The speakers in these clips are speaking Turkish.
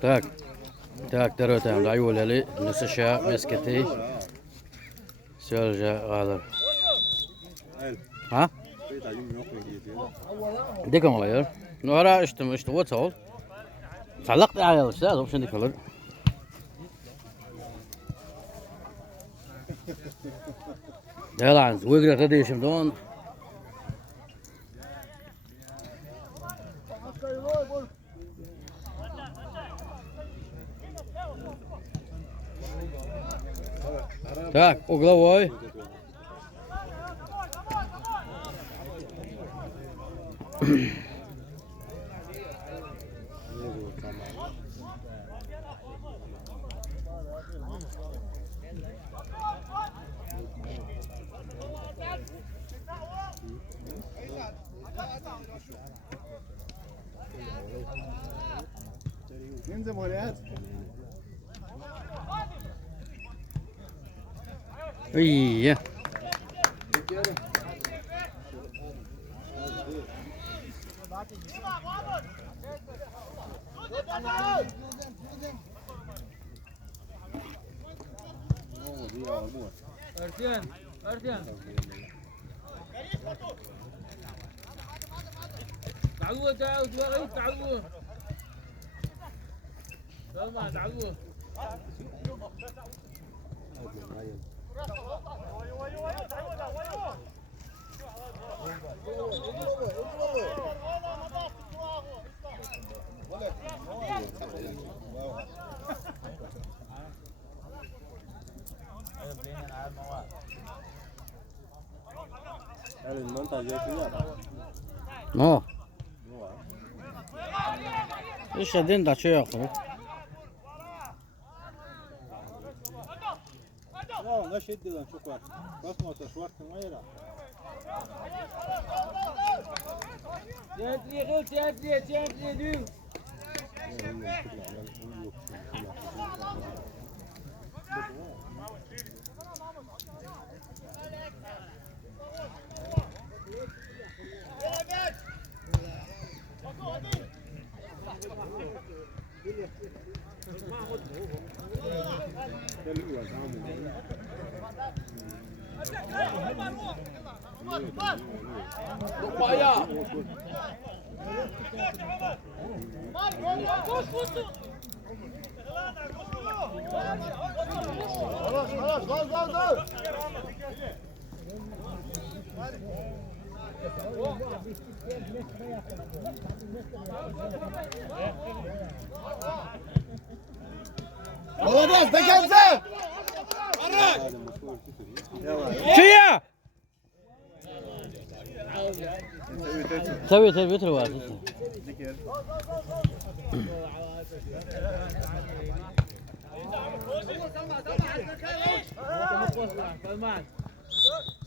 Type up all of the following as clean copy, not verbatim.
Так, так, دروتهم العيول هلي نص الشاع مسكتي سيرجع غادر ها ديكم الله ير نورا اشتم واتسول تعلقت على الاستاذ وش عندك كلر يلا عن ويقرا غادي يشمدون Так, угловой. انزل مغريات ايه Artian. تعالوا تعالوا سلمان تعالوا No. İşte din da şey yok. لا لا شد ده شو كويس بس ما تشوفت ما يرى تياتري دو молодец до конца Çiğya! Tabii götür var.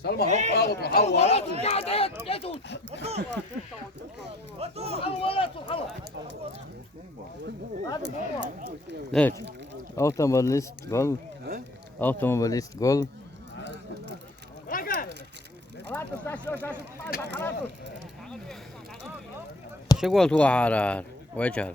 سلمى هو محاولات Evet. Automobilist gol. Automobilist gol. شو قلت وحرار وجهر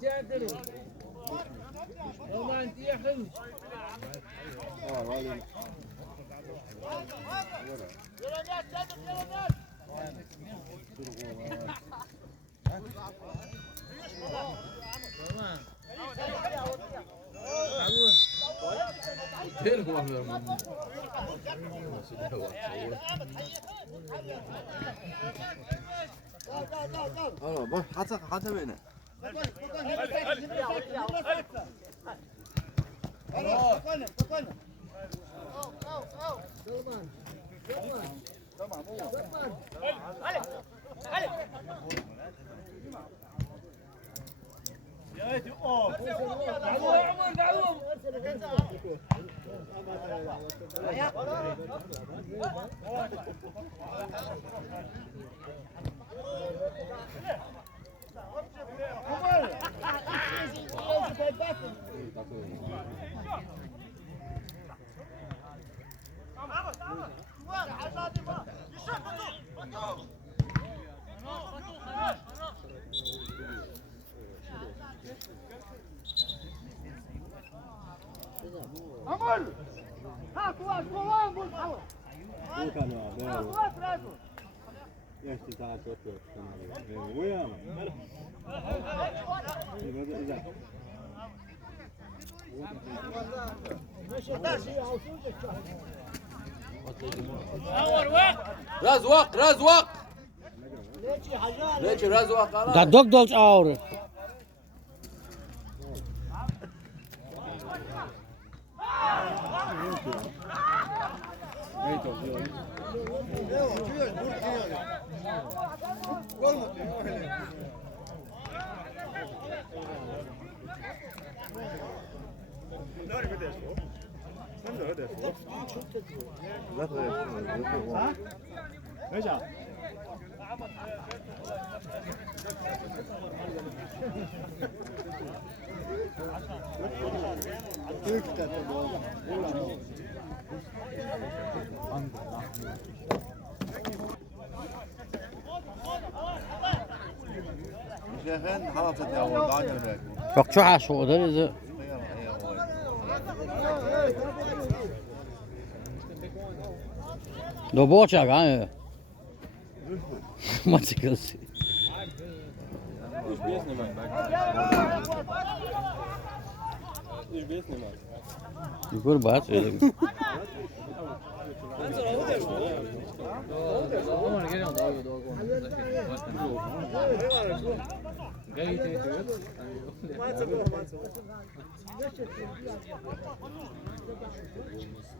تياتري سلمان تيحن bak hata beni. دعوه يا عمر دعوه Bu tane var. Yaşlı saat çok yok. Uyan ama. رزوق رزوق ليش رزوق Da dok dolç ağrı. Neca? شيخين خلاص يا ولد عجبك Bak şu aşı o da bizi. Do boçak ha. Maçı kız. Yukarı bak öyle. عمر geliyor dalga جاي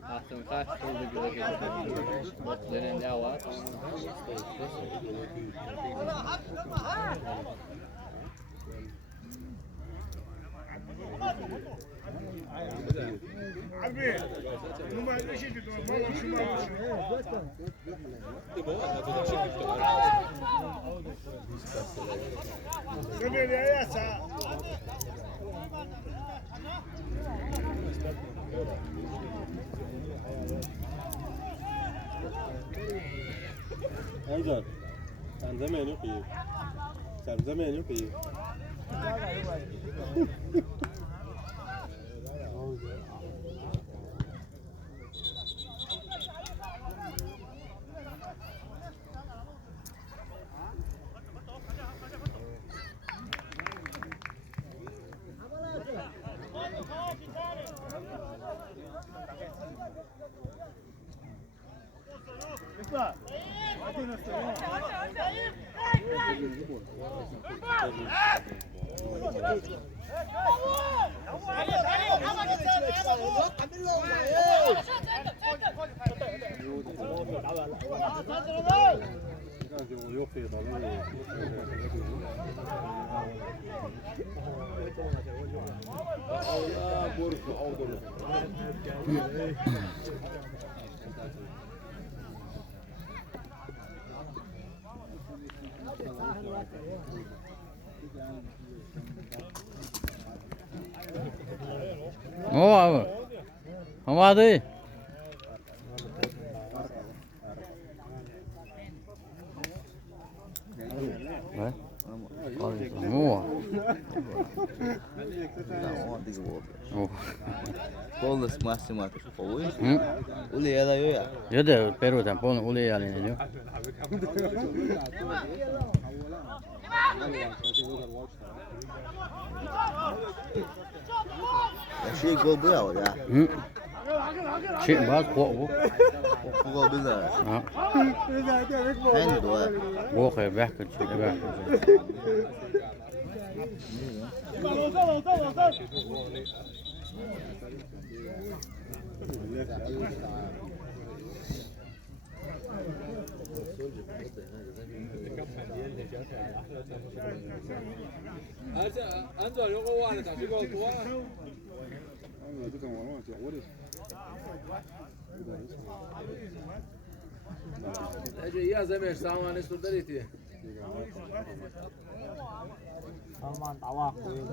احسن خاف كل كده لان دعوه Haydar. Sen zaman yok iyi. Sen zaman yok iyi. Yok iyi O abi. Ama değil. Ne? Mu. Oh. خلص محسوماتك قوي Hı? قولي يلا يا Ya da Peru tampon ule yani ne diyor? شيء قول بيا ولا Hı? Şey bak bu. قول بيا Ha. حلو Bu kadar belki şey belki. 安卓有个玩的，这个多。Ece iyi azami saman üstünde iti. Salman tava koyuyor.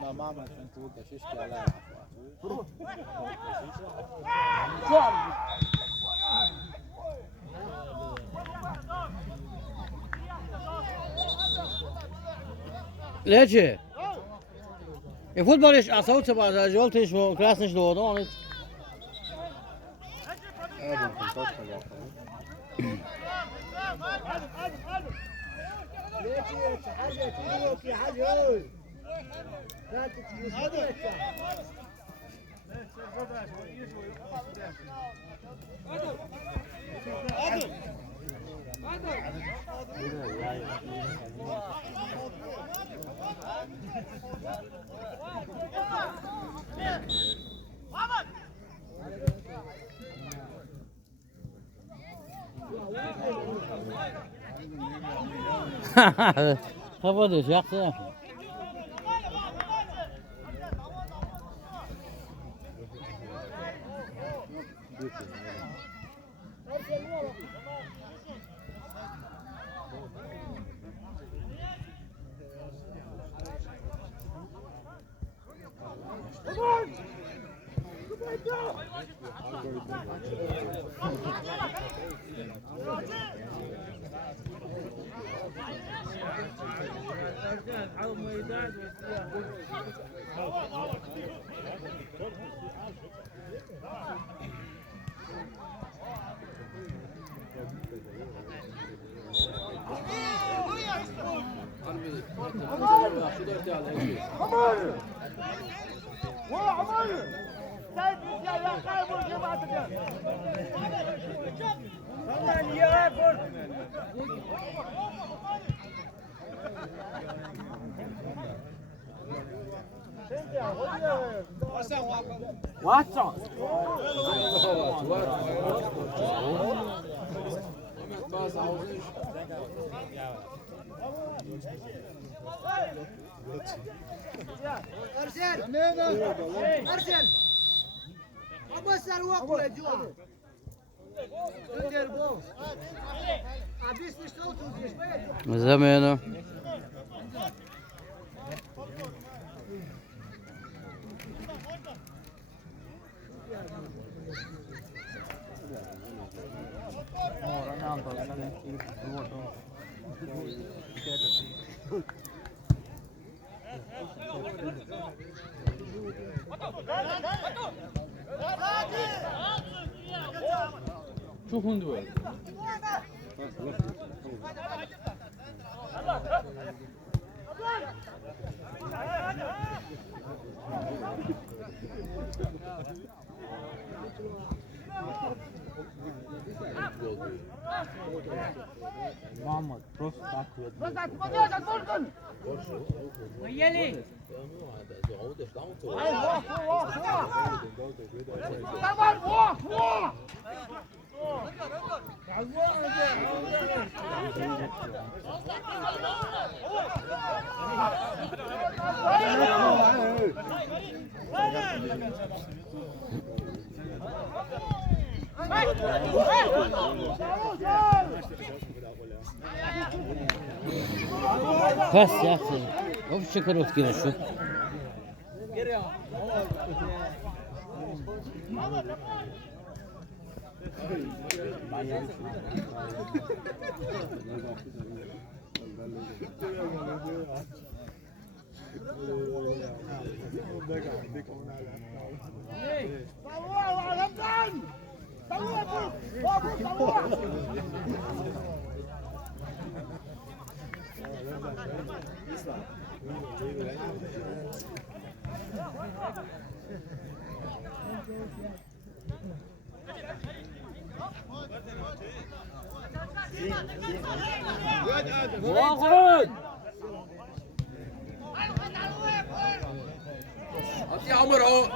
Mama sen tuğda şişkeler. Лечи. И футбол есть, а сауцы база, желтый, что красный, что он. Kapadı, yaktı. 왔어. Arsen. Ama sen wakule jua. Ender bo. Abis ni что тут здесь? Замену. Ronaldo sana ilk vurdu. Çok hundu var. Muhammed просто так ведь. Поели. Kas yaksın. Вообще короткий расчет. واخد يا عمر اهو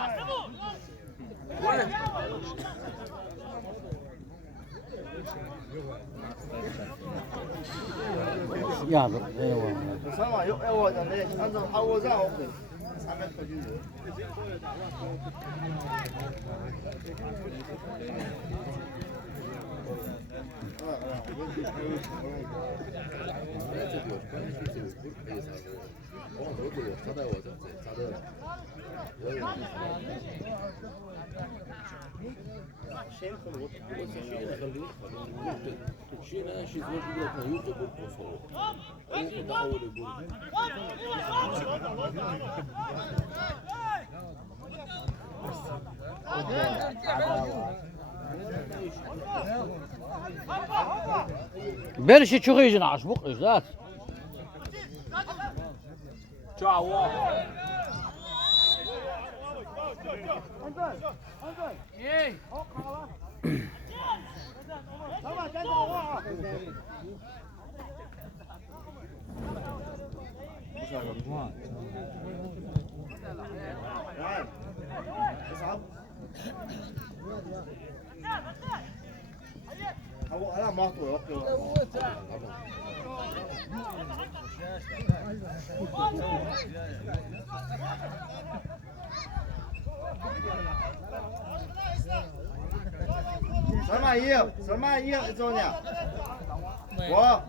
Yazık. Eyvallah. Sana yok evden ne? Andan havuza oldu. Samet kaçıyor. Berişi çok iyice aç bu kız zaten. Ciao. هو انا ما اطول 설마 이어 이소냐 와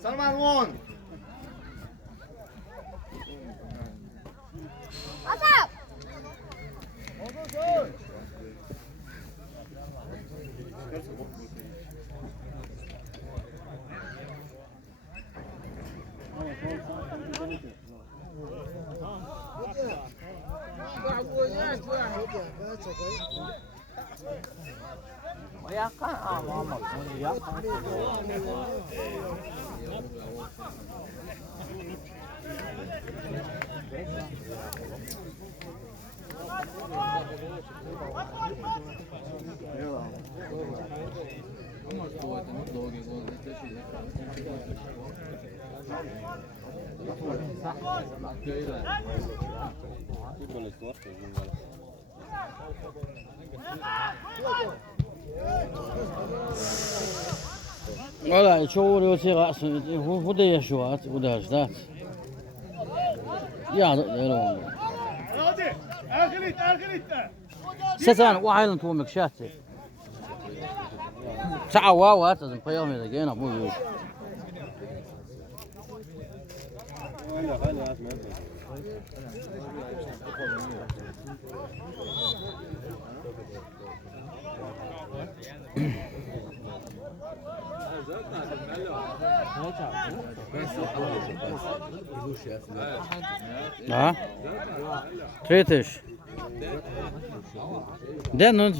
설마 원 Valla çoğu öteye kalsın. Bu da yaşıyor at. Bu da yaşıyor. Yazık öyle oldu. Hadi. Erkin it. Sesan وحيلا تومك شاتي ساعة واوات لازم قيام إذا جينا أبوي يوش ها تريتش ده نونج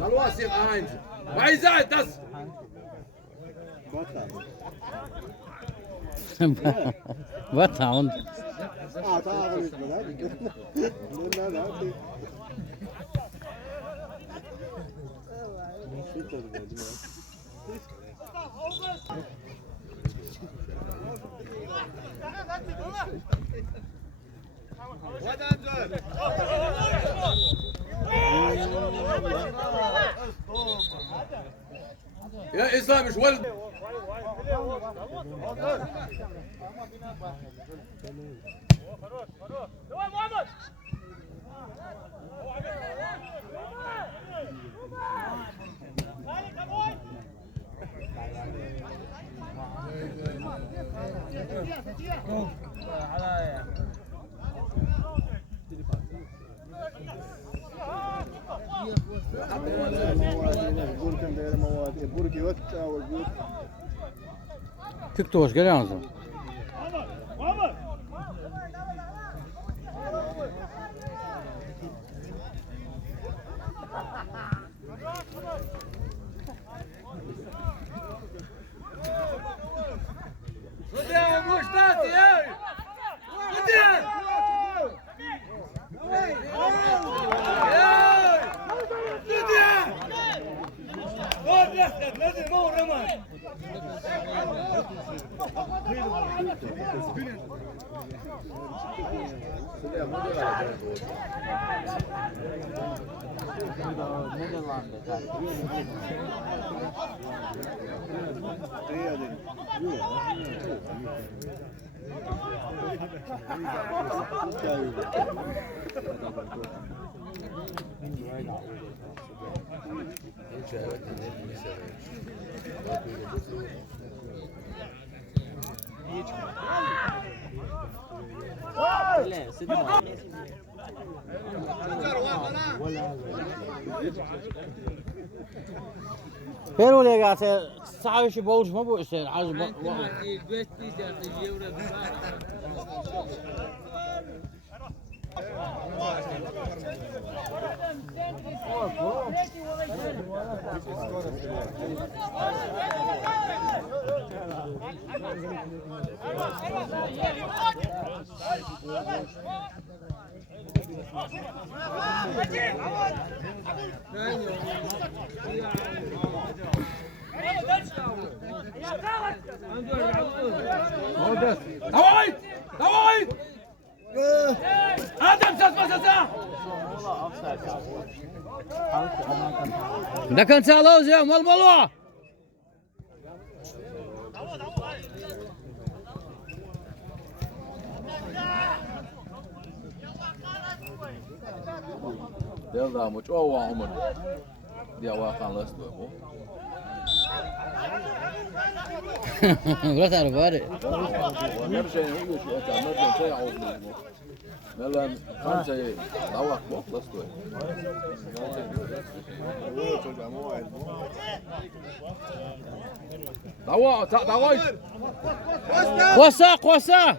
خلاص يبقى هاينز ما يزعل das What town? يا اسلام مش ولد Burkan da mavadi. Burki yotta o gül. Tık hoş geliyor musun? Pero le gelse sabe şu boğuş mu bu işte az Давай! Давай! Adam satma satsa! До конца лозе, мало. يلا مش هو عمر دي واقع لست ابو ولا تعرف هذا نرجع نقول شو نرجع شيء عوض يلا خمسة دواء فوق لست دواء قوسا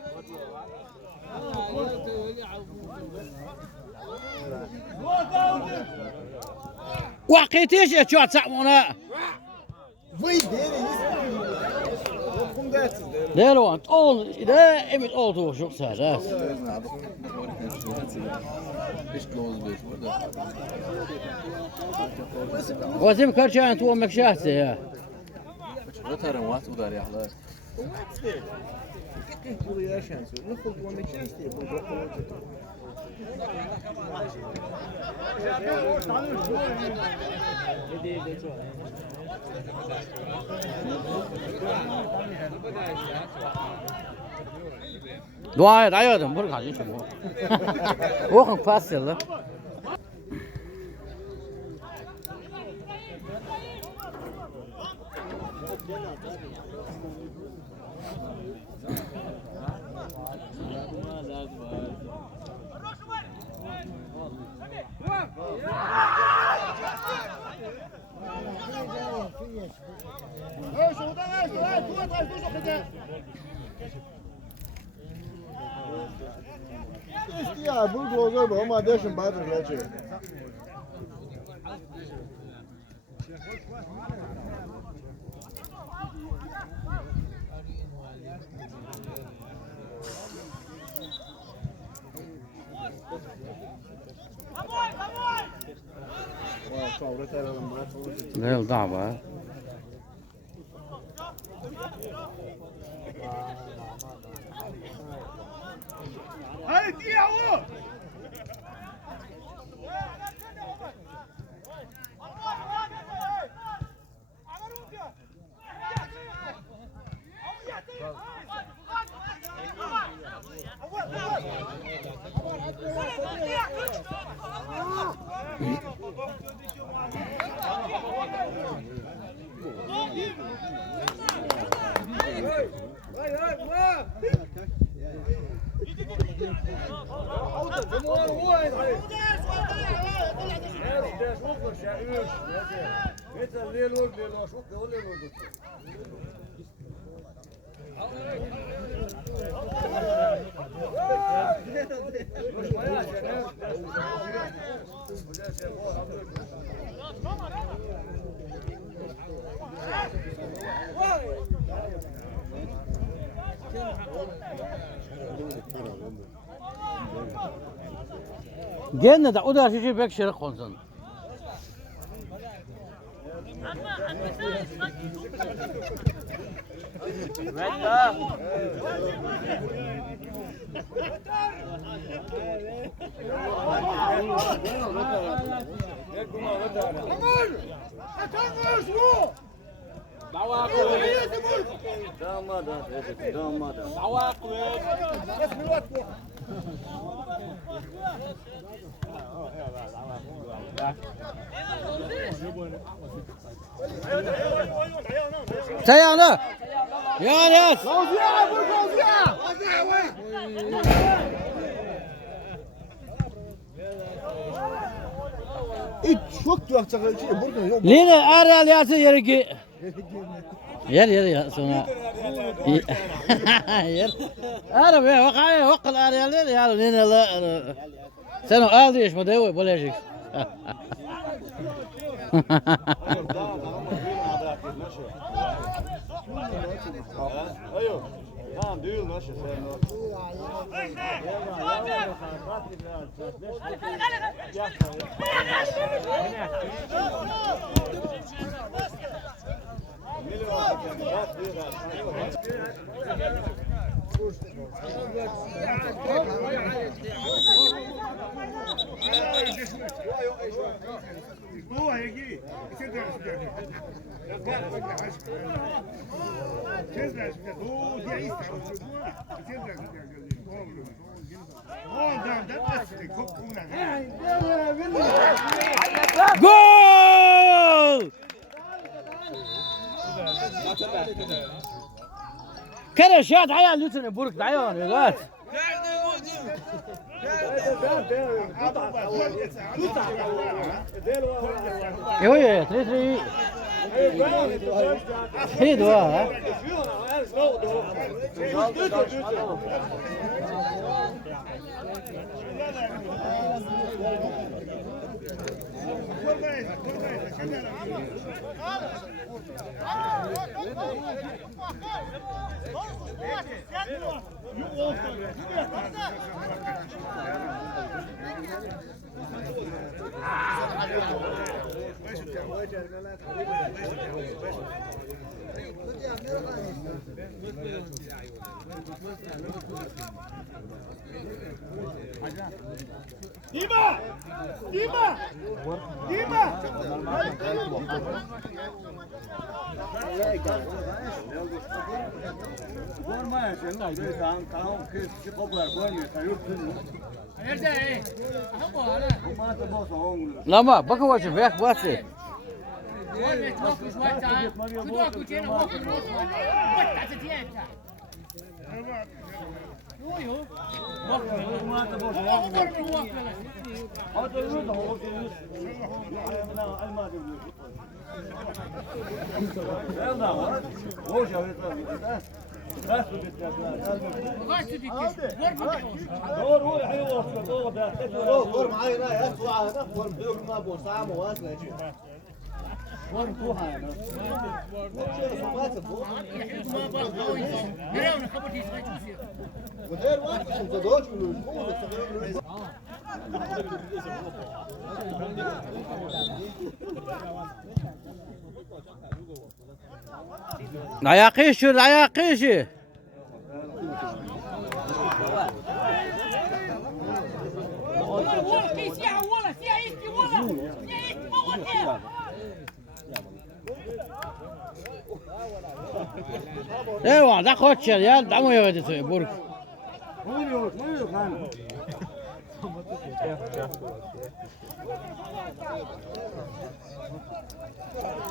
وقيتيش يا شو تسمعونا لا لو انت اول ده امت اول تو شو صار وزم كرشان تو امك شاهته يا Rötaren var udar yahlar. Dua et ayırdım bunu kaçın şu bu. Okun pasyalı. Ya bu doğru bu ama deşin bazı şey. لا ضعبة Gene de o da şişi bek şerik konsun. Sayağını. Yani. İç çok tuhaf burada yok. Lina aral yası yeri ki. Yer ya sonra. Yer. Arab ya vakaya vakal aral ya Lina la. Sen al diye mi devo bolacak. Ayo. Tamam düğün nasıl sen o. Gol! كره شاد عيال لوتن برك عيال يا يا تري هي دوا Dima! Dima! Dima! لما بكو وجه فيك واسي Vur معايا لا يا طلع هذا vur بيقول ما ابو ساعه مواصله vur روح انا غير واحد انت دوش عياقيش العياقيش ايوه ده خدش يا دعمو يا ودي برك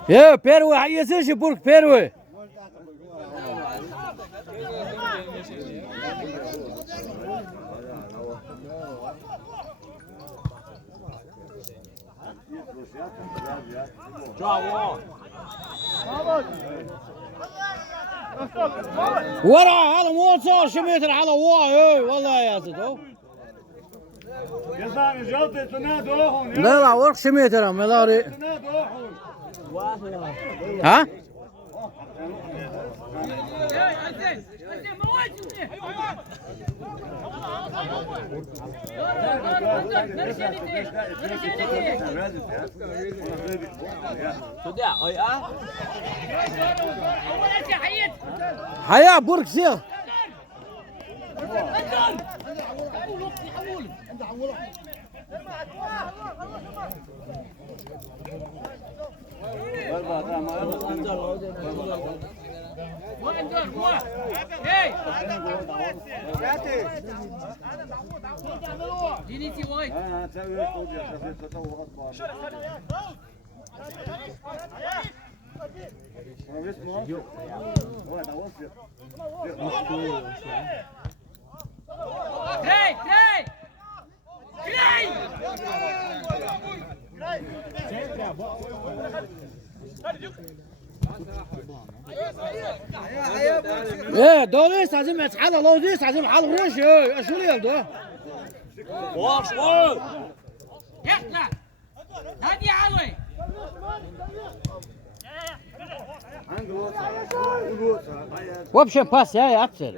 يا بيروي حيسش برك بيروي ورا هذا مو 19 متر على واي والله يا زلمه لا لا ورق شميتر ملاري ها حياة برك سيغ ايه دوليس عزيم حاله لو ديس عزيم حاله روش ايه شو اللي يبدو واش يحلى هادي علوي وبشن باس يا اكثر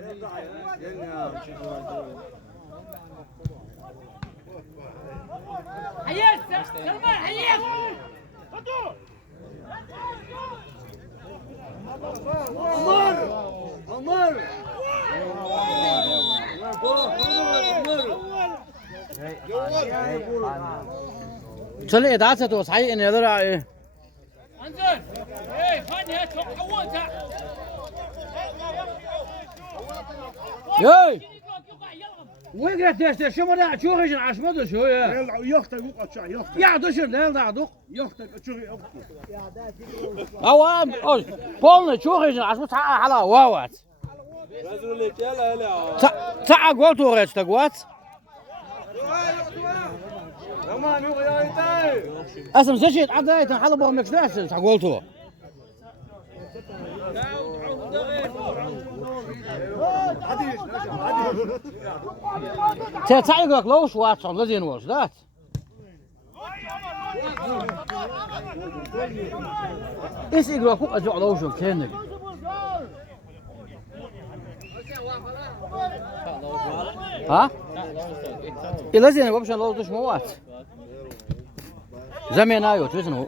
حياس سلمان حياس عمر شلي ادعسته صحيح ان يدرع ايه انزل ايه فاني حولتها ياي وين قاعد شو مرة شو خيش عشمته شو يا يختك وقع شع يختك يا دشر لا دعدو يختك شغي او بولنا شو خيش عشمته على واوات نزلوا لك يلا يلا تاع قولتو غير تقوات كمان هو يا ايتاي اسم زشيت عدايت حلب بهم مكسداش تاع قولتو تعيقك لوش واتش on لازين وش ذات ايش يقرا فوق اجع لوش كانك ها لازين وبشن لوش موات زمان ايوه توزنو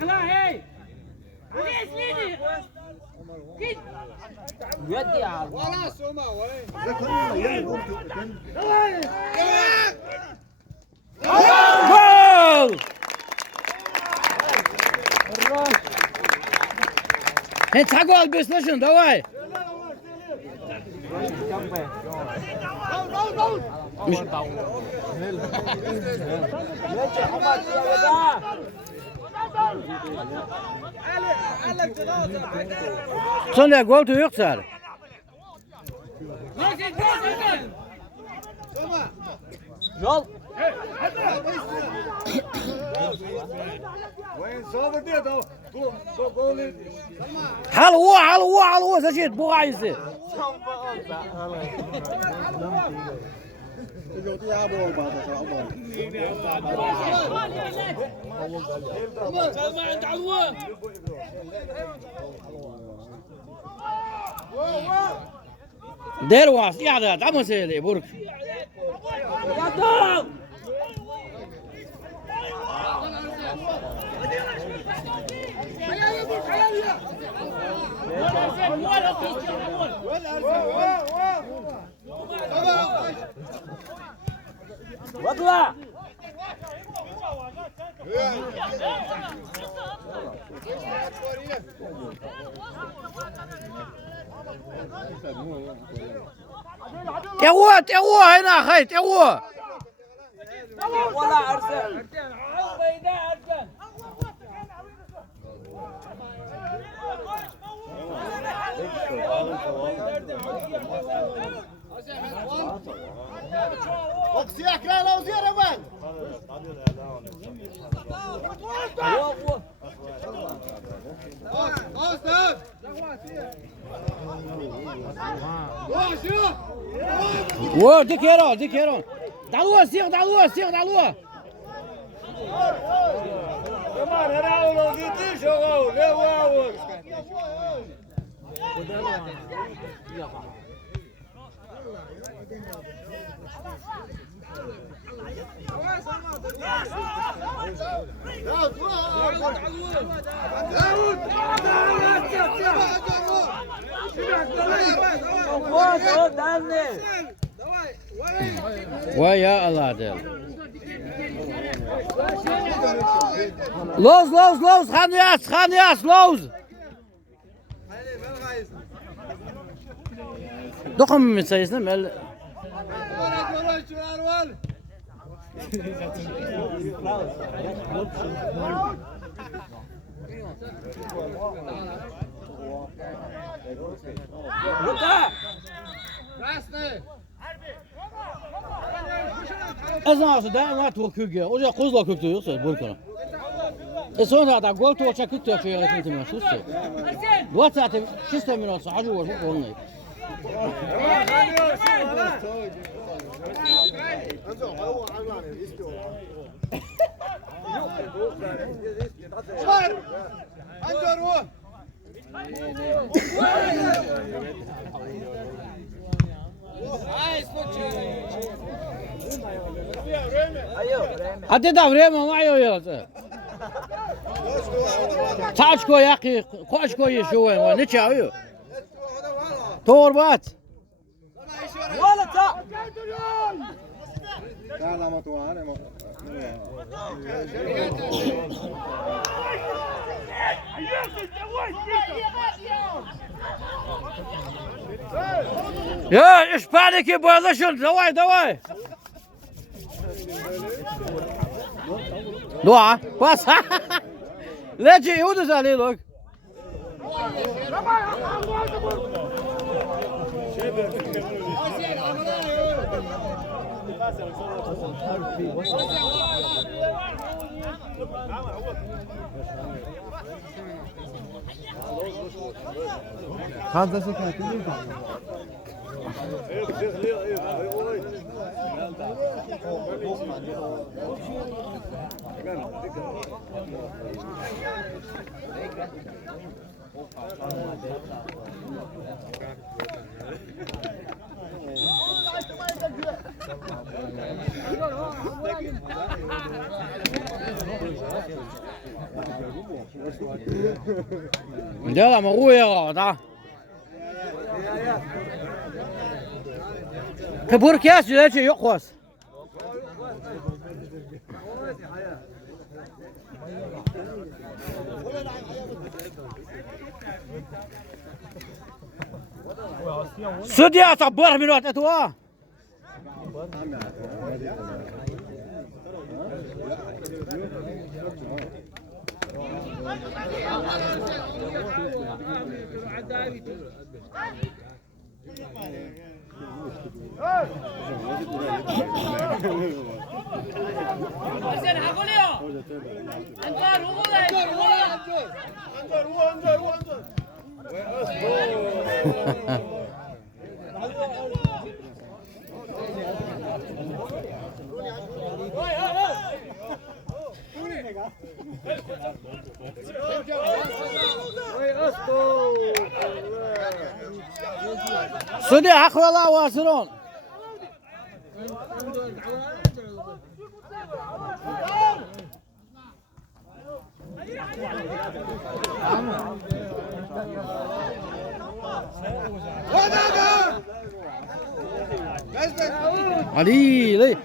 لا هي ليش ليدي يدي على ولا سوما وين جول انت حقوا البيسلشن دواي شلون يا قولتو يخسر جول وين صابر ديتو قول حلوة زجيت بو عايزه دير واس يا عمو سيلي برك واطلع يا هو هنا خيط يا هو ولا ارسل اقصيك لا لو زير وين واه ديكيرون ديكيرون دعوه سيغ دعوه سيغ دعوه كمان هنا ولو جيتي شغل لا واو ويا الله دل لوز لوز لوز خانياس لوز دقم من سيسنا مال از آن دائما تو کجا؟ اوجا قوزلا کجا یوسف بول کنم. اسون هذا قول تو چه کجا چه یاد کنی من شو سه؟ دو ساعت شش تا من صحه جو شو کنی؟ حتى دوريما معي ويا تاجكو يا اخي خوشكو يشوي ما نتشاوي توربات ولا تا لا ما تواني يا ايش بالك يا بولشن دواي دوا بس لا جي يهود زالي لك هذا سكاتي جالا مغوية دا كبور كاس جلاتي يقوس سديا صبر من وقت اتوا سدي حق والله واسرون علي لي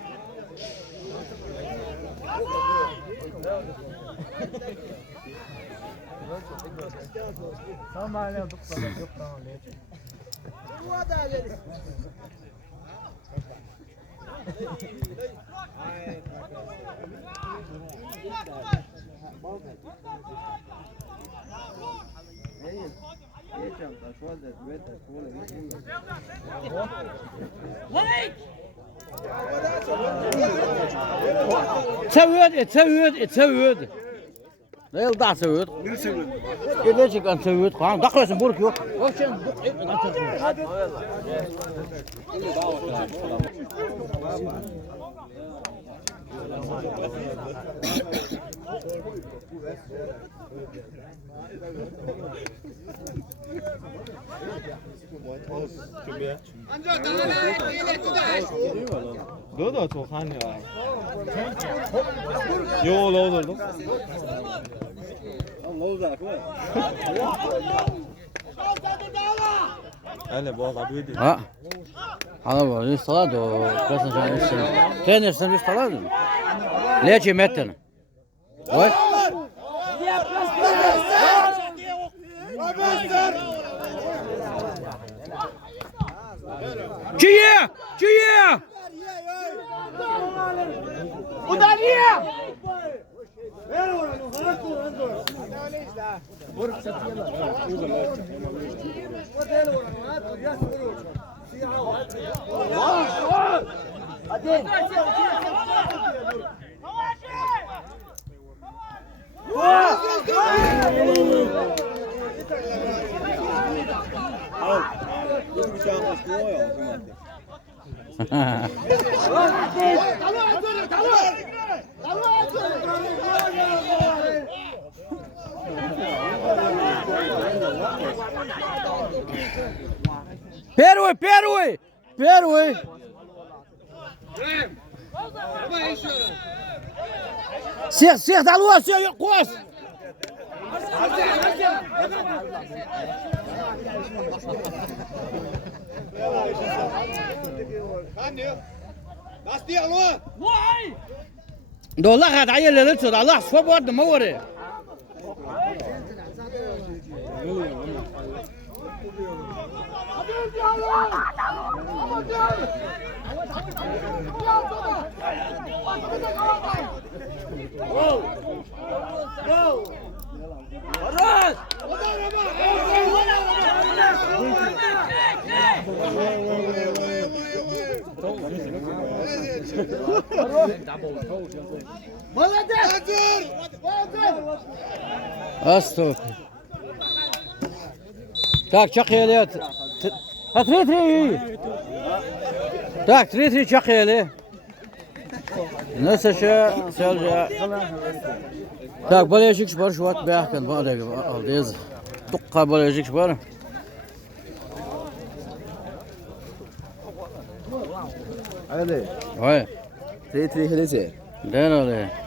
Tevhid. Ne yıl daha tevhid? Bir tevhid. Gerçekten tevhid. Kan daklasın buruk yok. Yok sen 너도 좋아하냐? 요 너도. Hele bu abi dedi. Ha. Ana bu instalado. Kasın sen işte. Sen işte instalado. Leçi metten. Oy. Çiye! Çiye! Udaliye! Первый! Всех, дало, все, Кос! Да الله هتعيل للتو ده الله صوب ورد موري Асток. Так, чакели. А 3-3. Так, 3-3 чакели. Nasıl Selca. Так, болельщик бар, şu at bırakın bari aldız. Tukka болельщик var. Hadi. Vay. 3-3 hilesi. Den öyle.